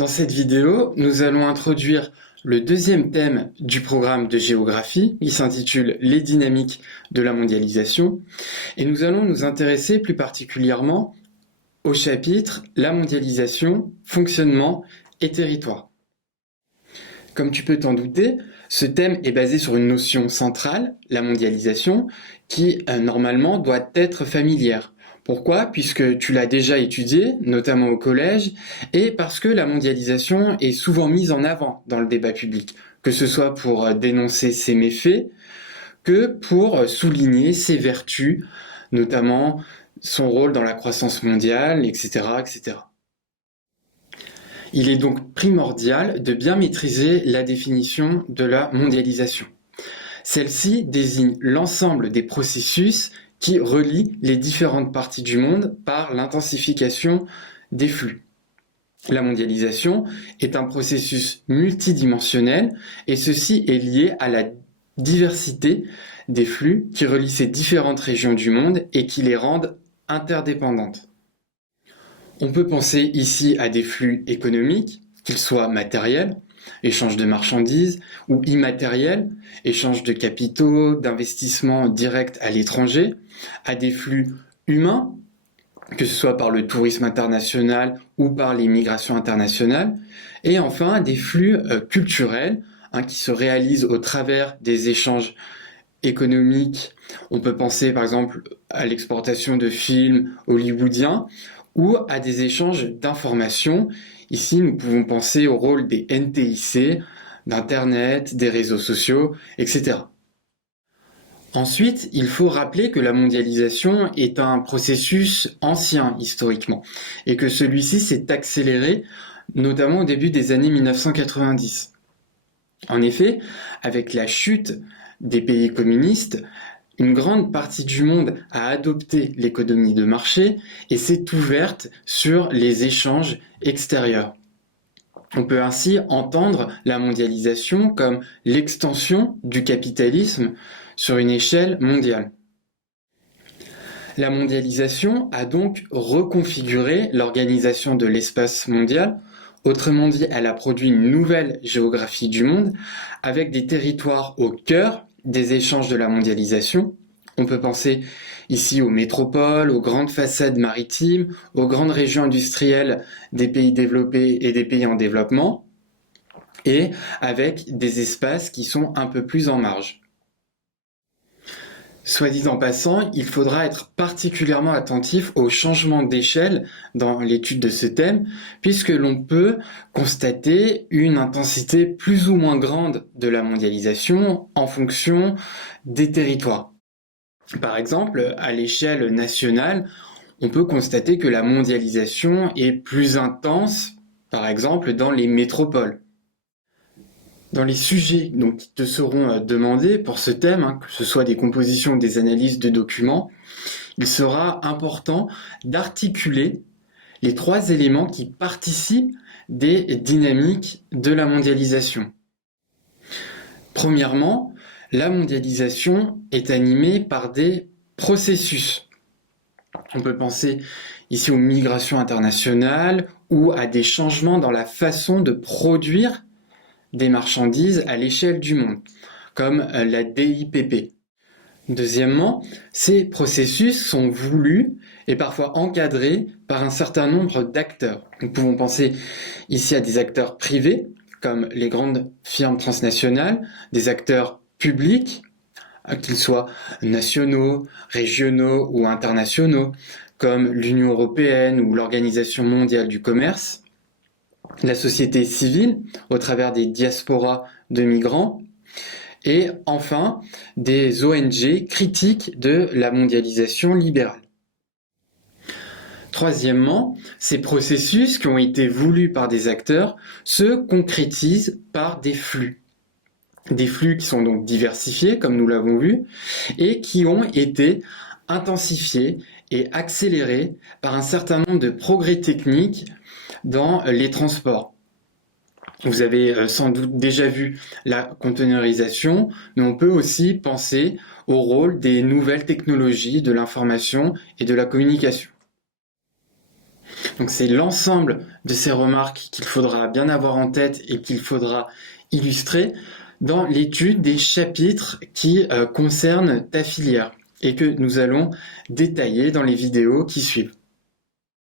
Dans cette vidéo, nous allons introduire le deuxième thème du programme de géographie, qui s'intitule « Les dynamiques de la mondialisation », et nous allons nous intéresser plus particulièrement au chapitre « La mondialisation, fonctionnement et territoire ». Comme tu peux t'en douter, ce thème est basé sur une notion centrale, la mondialisation, qui normalement doit être familière. Pourquoi? Puisque tu l'as déjà étudié, notamment au collège, et parce que la mondialisation est souvent mise en avant dans le débat public, que ce soit pour dénoncer ses méfaits, que pour souligner ses vertus, notamment son rôle dans la croissance mondiale, etc., etc. Il est donc primordial de bien maîtriser la définition de la mondialisation. Celle-ci désigne l'ensemble des processus qui relient les différentes parties du monde par l'intensification des flux. La mondialisation est un processus multidimensionnel et ceci est lié à la diversité des flux qui relient ces différentes régions du monde et qui les rendent interdépendantes. On peut penser ici à des flux économiques, qu'ils soient matériels, échange de marchandises, ou immatériels, échange de capitaux, d'investissements directs à l'étranger, à des flux humains, que ce soit par le tourisme international ou par les migrations internationales, et enfin à des flux culturels qui se réalisent au travers des échanges économiques. On peut penser par exemple à l'exportation de films hollywoodiens ou à des échanges d'informations. Ici, nous pouvons penser au rôle des NTIC, d'Internet, des réseaux sociaux, etc. Ensuite, il faut rappeler que la mondialisation est un processus ancien historiquement et que celui-ci s'est accéléré notamment au début des années 1990. En effet, avec la chute des pays communistes, une grande partie du monde a adopté l'économie de marché et s'est ouverte sur les échanges extérieurs. On peut ainsi entendre la mondialisation comme l'extension du capitalisme sur une échelle mondiale. La mondialisation a donc reconfiguré l'organisation de l'espace mondial. Autrement dit, elle a produit une nouvelle géographie du monde avec des territoires au cœur des échanges de la mondialisation. On peut penser ici aux métropoles, aux grandes façades maritimes, aux grandes régions industrielles des pays développés et des pays en développement, et avec des espaces qui sont un peu plus en marge. Soit dit en passant, il faudra être particulièrement attentif au changement d'échelle dans l'étude de ce thème, puisque l'on peut constater une intensité plus ou moins grande de la mondialisation en fonction des territoires. Par exemple, à l'échelle nationale, on peut constater que la mondialisation est plus intense, par exemple, dans les métropoles. Dans les sujets qui te seront demandés pour ce thème, que ce soit des compositions ou des analyses de documents, il sera important d'articuler les trois éléments qui participent des dynamiques de la mondialisation. Premièrement, la mondialisation est animée par des processus. On peut penser ici aux migrations internationales ou à des changements dans la façon de produire des marchandises à l'échelle du monde, comme la DIPP. Deuxièmement, ces processus sont voulus et parfois encadrés par un certain nombre d'acteurs. Nous pouvons penser ici à des acteurs privés, comme les grandes firmes transnationales, des acteurs publics, qu'ils soient nationaux, régionaux ou internationaux, comme l'Union européenne ou l'Organisation mondiale du commerce, la société civile au travers des diasporas de migrants, et enfin des ONG critiques de la mondialisation libérale. Troisièmement, ces processus qui ont été voulus par des acteurs se concrétisent par des flux. Des flux qui sont donc diversifiés, comme nous l'avons vu, et qui ont été intensifiés et accélérés par un certain nombre de progrès techniques dans les transports. Vous avez sans doute déjà vu la conteneurisation, mais on peut aussi penser au rôle des nouvelles technologies de l'information et de la communication. Donc c'est l'ensemble de ces remarques qu'il faudra bien avoir en tête et qu'il faudra illustrer dans l'étude des chapitres qui concernent ta filière et que nous allons détailler dans les vidéos qui suivent.